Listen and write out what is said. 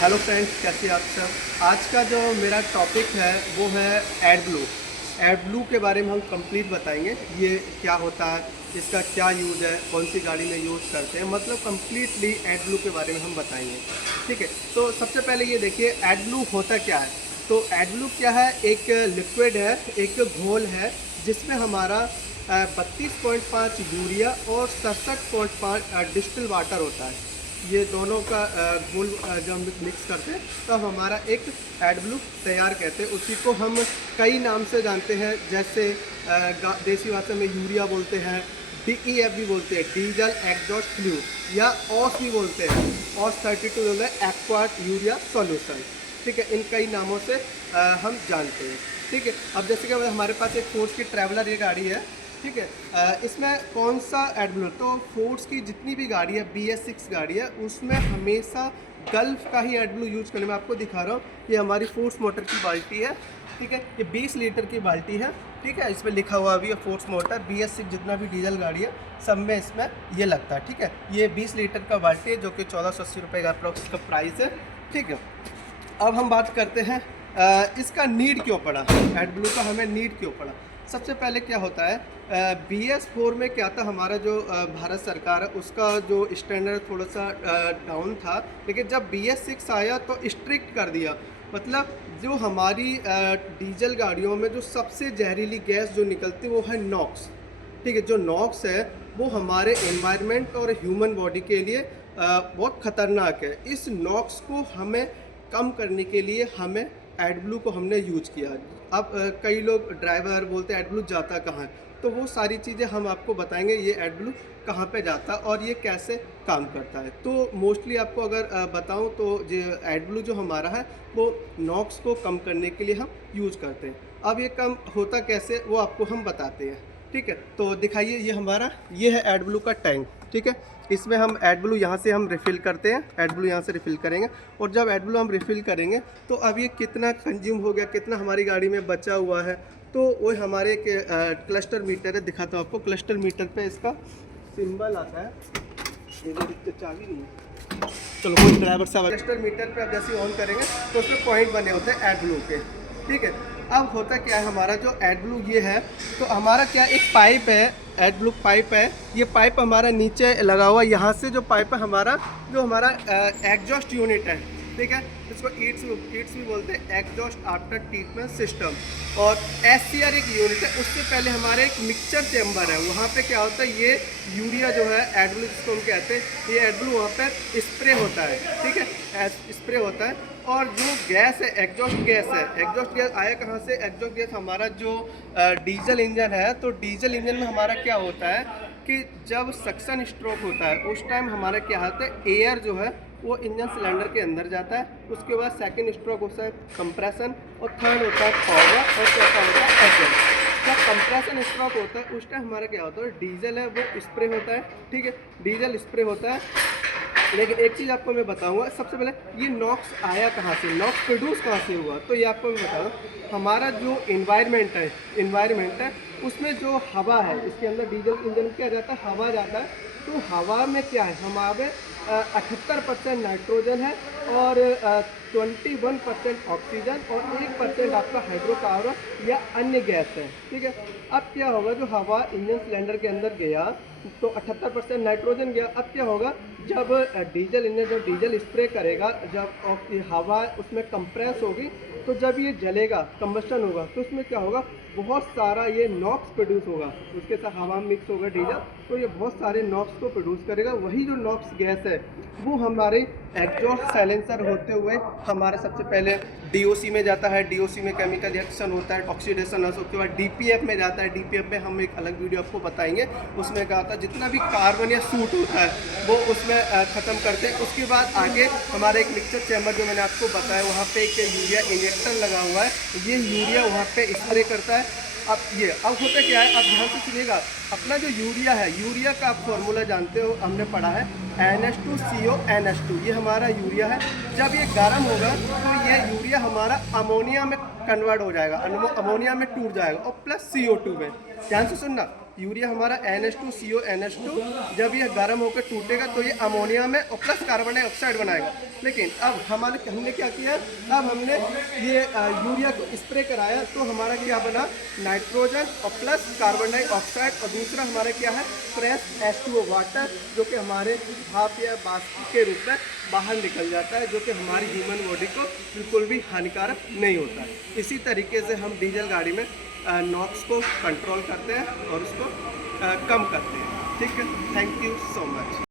Hello friends, कैसे आप सब। आज का जो मेरा टॉपिक है वो है एडब्लू। एडब्लू के बारे में हम कंप्लीट बताएंगे, ये क्या होता है, इसका क्या यूज़ है, कौन सी गाड़ी में यूज़ करते हैं, मतलब कंप्लीटली एडब्लू के बारे में हम बताएंगे। ठीक है, तो सबसे पहले ये देखिए एडब्लू होता क्या है। तो एडब्लू क्या है, एक लिक्विड है, एक घोल है जिसमें हमारा 32.5 यूरिया और 67.5 डिस्टिल वाटर होता है। ये दोनों का घोल जब हम मिक्स करते हैं तब हमारा एक एडब्लू तैयार कहते हैं। उसी को हम कई नाम से जानते हैं, जैसे देसी भाषा में यूरिया बोलते हैं, DEF भी बोलते हैं, डीजल एग्जॉस्ट फ्लूइड, या ऑस भी बोलते हैं, ऑस 32 जो है एक्वाट यूरिया सॉल्यूशन। ठीक है, इन कई नामों से हम जानते हैं। ठीक है, अब जैसे कि हमारे पास एक फोर्स की ट्रैवलर ये गाड़ी है। ठीक है, इसमें कौन सा एडब्लू, तो फोर्स की जितनी भी गाड़ी है, BS6 गाड़ी है, उसमें हमेशा गल्फ का ही एडब्लू यूज करने में आपको दिखा रहा हूँ। ये हमारी फोर्स मोटर की बाल्टी है। ठीक है, ये 20 लीटर की बाल्टी है। ठीक है, इस पर लिखा हुआ भी है फोर्स मोटर। BS6 जितना भी डीजल गाड़ी है सब में इसमें ये लगता है। ठीक है, ये 20 लीटर का बाल्टी है जो कि 1480 रुपये का अप्रोक्स का प्राइस है। ठीक है, अब हम बात करते हैं इसका नीड क्यों पड़ा, एडब्लू का हमें नीड क्यों पड़ा। सबसे पहले क्या होता है, BS4 में क्या था, हमारा जो भारत सरकार है उसका जो स्टैंडर्ड थोड़ा सा डाउन था, लेकिन जब BS6 आया तो स्ट्रिक्ट कर दिया। मतलब जो हमारी डीजल गाड़ियों में जो सबसे जहरीली गैस जो निकलती वो है नॉक्स। ठीक है, जो नॉक्स है वो हमारे एनवायरनमेंट और ह्यूमन बॉडी के लिए बहुत ख़तरनाक है। इस नॉक्स को हमें कम करने के लिए हमें एडब्लू को हमने यूज किया। अब कई लोग ड्राइवर बोलते हैं एडब्लू जाता कहाँ है, तो वो सारी चीज़ें हम आपको बताएंगे, ये एडब्लू कहाँ पे जाता और ये कैसे काम करता है। तो मोस्टली आपको अगर बताऊं तो जो एडब्लू जो हमारा है वो नॉक्स को कम करने के लिए हम यूज करते हैं। अब ये कम होता कैसे वो आपको हम बताते हैं। ठीक है, तो दिखाइए, ये है एडब्लू का टैंक। ठीक है, इसमें हम एडब्लू यहाँ से हम रिफ़िल करते हैं, एडब्लू यहाँ से रिफ़िल करेंगे, और जब एडब्लू हम रिफ़िल करेंगे तो अब ये कितना कंज्यूम हो गया, कितना हमारी गाड़ी में बचा हुआ है, तो वो हमारे क्लस्टर मीटर है। दिखाता हूँ आपको, क्लस्टर मीटर पे इसका सिंबल आता है। ये जो चाबी नहीं है, चलो कोई ड्राइवर साहब, क्लस्टर मीटर पे आप जैसे ऑन करेंगे तो उसमें पॉइंट बने होते हैं एडब्लू के। ठीक है, अब होता क्या है, हमारा जो एडब्लू ये है, तो हमारा क्या एक पाइप है, एडब्लू पाइप है। ये पाइप हमारा नीचे लगा हुआ, यहाँ से जो पाइप है हमारा, जो हमारा एग्जॉस्ट यूनिट है। ठीक है, इसको ईट्स भी बोलते हैं, एग्जॉस्ट आफ्टर ट्रीटमेंट सिस्टम। और SCR एक यूनिट है, उससे पहले हमारे एक मिक्सचर चैम्बर है। वहाँ पे क्या होता है, ये यूरिया जो है एडब्लू जिसको हम कहते हैं, ये एडब्लू वहाँ पे स्प्रे होता है। ठीक है, स्प्रे होता है। और जो गैस है, एग्जॉस्ट गैस है, एग्जॉस्ट गैस आया कहाँ से, एग्जॉस्ट गैस हमारा जो डीजल इंजन है, तो डीजल इंजन में हमारा क्या होता है कि जब सक्शन स्ट्रोक होता है उस टाइम हमारा क्या होता है, एयर जो है वो इंजन सिलेंडर के अंदर जाता है। उसके बाद सेकंड स्ट्रोक होता है कंप्रेशन, और थर्ड होता है पावर, और चौथा होता है एग्जॉस्ट। जब कंप्रेशन स्ट्रोक होता है उस टाइम हमारा क्या होता है, डीजल है वो स्प्रे होता है। ठीक है, डीजल स्प्रे होता है। लेकिन एक चीज़ आपको मैं बताऊंगा, सबसे पहले ये नॉक्स आया कहाँ से, नॉक्स प्रोड्यूस कहाँ से हुआ, तो ये आपको मैं बता दूँ। हमारा जो इन्वायरमेंट है उसमें जो हवा है, इसके अंदर डीजल इंजन में क्या जाता है, हवा जाता है। तो हवा में क्या है, हमारे 78% नाइट्रोजन है, और 21% ऑक्सीजन, और 1% आपका हाइड्रोकार्बन या अन्य गैस है। ठीक है, अब क्या होगा, जो हवा इंजन सिलेंडर के अंदर गया तो 78% नाइट्रोजन गया। अब क्या होगा, जब डीजल इंजन जब डीजल स्प्रे करेगा, जब हवा उसमें कंप्रेस होगी, तो जब ये जलेगा, कंबस्टन होगा, तो उसमें क्या होगा, बहुत सारा ये नॉक्स प्रोड्यूस होगा। उसके साथ हवा मिक्स होगा डीजल, तो ये बहुत सारे नॉक्स को प्रोड्यूस करेगा। वही जो नॉक्स गैस है वो हमारे एग्जॉस्ट साइलेंसर होते हुए हमारा सबसे पहले DOC में जाता है। DOC में केमिकल रिएक्शन होता है, ऑक्सीडेशन, उसके बाद DPF में जाता है। DPF में हम एक अलग वीडियो आपको बताएंगे, उसमें क्या होता है, जितना भी कार्बन या सूट होता है वो उसमें ख़त्म करते हैं। उसके बाद आगे हमारा एक मिक्सचर चैम्बर जो मैंने आपको बताया, वहाँ पे एक यूरिया इंजेक्टर लगा हुआ है, ये यूरिया वहाँ पे स्प्रे करता है। अब होता क्या है, आप ध्यान से सुनिएगा, अपना जो यूरिया है, यूरिया का आप फॉर्मूला जानते हो, हमने पढ़ा है NH2CO NH2, ये हमारा यूरिया है। जब ये गर्म होगा तो ये यूरिया हमारा अमोनिया में कन्वर्ट हो जाएगा, अमोनिया में टूट जाएगा, और प्लस CO2 में। ध्यान से सुनना, यूरिया हमारा NH2CO NH2 जब ये गर्म होकर टूटेगा तो ये अमोनिया में और प्लस कार्बन डाइऑक्साइड बनाएगा। लेकिन अब हमने क्या किया, अब हमने ये यूरिया को स्प्रे कराया तो हमारा क्या बना, नाइट्रोजन और प्लस कार्बन डाइऑक्साइड, और दूसरा हमारा क्या है, फ्रेश H2O वाटर, जो कि हमारे भाप या वाष्प के रूप में बाहर निकल जाता है, जो कि हमारी ह्यूमन बॉडी को बिल्कुल भी हानिकारक नहीं होता है। इसी तरीके से हम डीजल गाड़ी में नॉक्स को कंट्रोल करते हैं और उसको कम करते हैं। ठीक है, थैंक यू सो मच।